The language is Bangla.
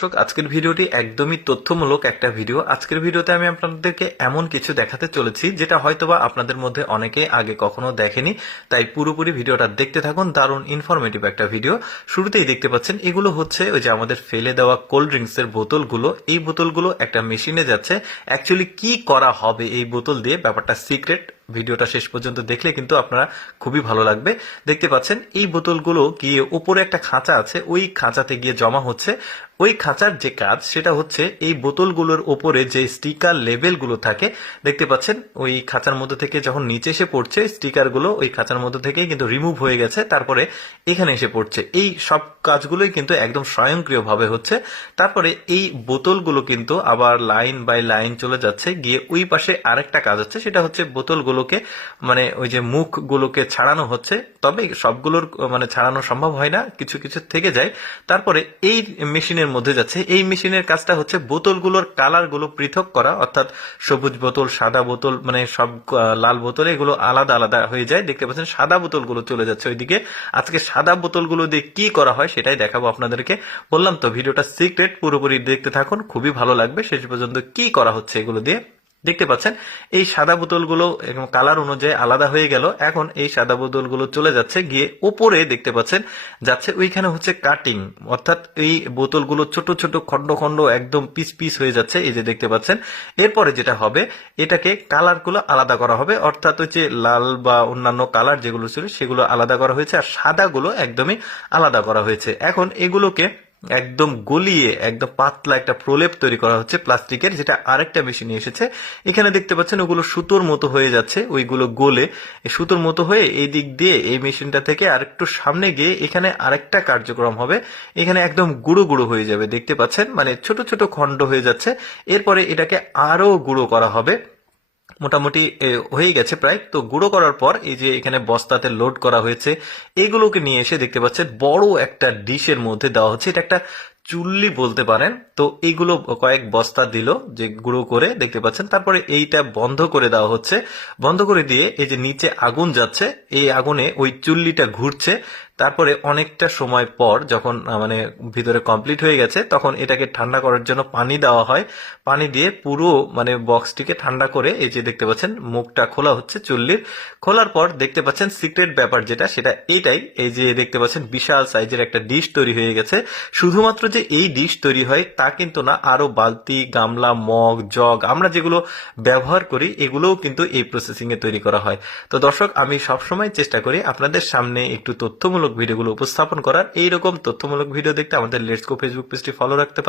দর্শক, আজকের ভিডিওটি একদমই তথ্যমূলক একটা ভিডিও। আজকের ভিডিওতে আমি আপনাদেরকে এমন কিছু দেখাতে চলেছি যেটা হয়তোবা আপনাদের মধ্যে অনেকেই আগে কখনো দেখেনি, তাই পুরোপুরি ভিডিওটা দেখতে থাকুন। দারুণ ইনফরমেটিভ একটা ভিডিও। শুরুতেই দেখতে পাচ্ছেন এগুলো হচ্ছে ওই যে আমাদের ফেলে দেওয়া কোল্ড ড্রিঙ্কস এর বোতলগুলো। এই বোতলগুলো একটা মেশিনে যাচ্ছে। অ্যাকচুয়ালি কি করা হবে এই বোতল দিয়ে, ব্যাপারটা সিক্রেট। ভিডিওটা শেষ পর্যন্ত দেখলে কিন্তু আপনারা খুবই ভালো লাগবে। দেখতে পাচ্ছেন এই বোতলগুলো গিয়ে উপরে একটা খাঁচা আছে, ওই খাঁচাতে গিয়ে জমা হচ্ছে। ওই খাঁচার যে কাজ সেটা হচ্ছে এই বোতলগুলোর ওপরে যে স্টিকার লেবেলগুলো থাকে, দেখতে পাচ্ছেন ওই খাঁচার মধ্যে থেকে যখন নিচে এসে পড়ছে স্টিকারগুলো ওই খাঁচার মধ্যে থেকেই কিন্তু রিমুভ হয়ে গেছে, তারপরে এখানে এসে পড়ছে। এই সব কাজগুলোই কিন্তু একদম স্বয়ংক্রিয়ভাবে হচ্ছে। তারপরে এই বোতলগুলো কিন্তু আবার লাইন বাই লাইন চলে যাচ্ছে, গিয়ে ওই পাশে আরেকটা কাজ হচ্ছে, সেটা হচ্ছে বোতলগুলোকে মানে ওই যে মুখগুলোকে ছাড়ানো হচ্ছে। তবে সবগুলোর মানে ছাড়ানো সম্ভব হয় না, কিছু কিছু থেকে যায়। তারপরে এই মেশিনের মধ্যে যাচ্ছে। এই মেশিনের কাজটা হচ্ছে বোতলগুলোর কালারগুলো পৃথক করা, অর্থাৎ সবুজ বোতল, সাদা বোতল, মানে সব লাল বোতল এগুলো আলাদা আলাদা হয়ে যায়। দেখতে পাচ্ছেন সাদা বোতলগুলো চলে যাচ্ছে ওইদিকে। আজকে সাদা বোতলগুলো দিয়ে কি করা হয় সেটাই দেখাবো আপনাদেরকে। বললাম তো ভিডিওটা সিক্রেট, পুরোপুরি দেখতে থাকুন, খুবই ভালো লাগবে। শেষ পর্যন্ত কি করা হচ্ছে এগুলো দিয়ে দেখতে পাচ্ছেন। এই সাদা বোতলগুলো কালার অনুযায়ী আলাদা হয়ে গেল। এখন এই সাদা বোতলগুলো চলে যাচ্ছে, গিয়ে উপরে দেখতে পাচ্ছেন যাচ্ছে ওইখানে হচ্ছে কাটিং, অর্থাৎ এই বোতলগুলো ছোট ছোট খন্ড খন্ড একদম পিস পিস হয়ে যাচ্ছে, এই যে দেখতে পাচ্ছেন। এরপরে যেটা হবে, এটাকে কালারগুলো আলাদা করা হবে, অর্থাৎ ওই যে লাল বা অন্যান্য কালার যেগুলো ছিল সেগুলো আলাদা করা হয়েছে, আর সাদাগুলো একদমই আলাদা করা হয়েছে। এখন এগুলোকে একদম গলিয়ে একদম পাতলা একটা প্রলেপ তৈরি করা হচ্ছে প্লাস্টিকের, যেটা আরেকটা মেশিনে এসেছে। এখানে দেখতে পাচ্ছেন ওগুলো সুতোর মতো হয়ে যাচ্ছে, ওইগুলো গলে সুতোর মতো হয়ে এই দিক দিয়ে এই মেশিনটা থেকে আরেকটু সামনে গিয়ে এখানে আরেকটা কার্যক্রম হবে। এখানে একদম গুঁড়ো গুঁড়ো হয়ে যাবে, দেখতে পাচ্ছেন, মানে ছোট ছোট খণ্ড হয়ে যাচ্ছে। এরপরে এটাকে আরো গুঁড়ো করা হবে। মোটামুটি হয়ে গেছে প্রায়। তো গুঁড়ো করার পর এই যে এখানে বস্তাতে লোড করা হয়েছে, এগুলোকে নিয়ে এসে দেখতে পাচ্ছেন বড় একটা ডিশের মধ্যে দেওয়া হচ্ছে। এটা একটা চুল্লি বলতে পারেন। তো এইগুলো কয়েক বস্তা দিল যে গুঁড়ো করে, দেখতে পাচ্ছেন। তারপরে এইটা বন্ধ করে দেওয়া হচ্ছে। বন্ধ করে দিয়ে এই যে নিচে আগুন যাচ্ছে, এই আগুনে ওই চুল্লিটা ঘুরছে। তারপরে অনেকটা সময় পর যখন মানে ভিতরে কমপ্লিট হয়ে গেছে, তখন এটাকে ঠান্ডা করার জন্য পানি দেওয়া হয়। পানি দিয়ে পুরো মানে বক্সটিকে ঠান্ডা করে এই যে দেখতে পাচ্ছেন মুখটা খোলা হচ্ছে চুল্লির। খোলার পর দেখতে পাচ্ছেন সিক্রেট ব্যাপার যেটা, সেটা এইটাই। এই যে দেখতে পাচ্ছেন বিশাল সাইজের একটা ডিশ তৈরি হয়ে গেছে। শুধুমাত্র যে এই ডিশ তৈরি হয় তা কিন্তু না, আরো বালতি, গামলা, মগ, জগ আমরা যেগুলো ব্যবহার করি এগুলোও কিন্তু এই প্রসেসিং এ তৈরি করা হয়। তো দর্শক, আমি সবসময় চেষ্টা করি আপনাদের সামনে একটু তথ্যমূলক ভিডিওগুলো উপস্থাপন করার। এইরকম তথ্যমূলক ভিডিও দেখতে আমাদের লেটস গো ফেসবুক পেজটি ফলো রাখতে পারেন।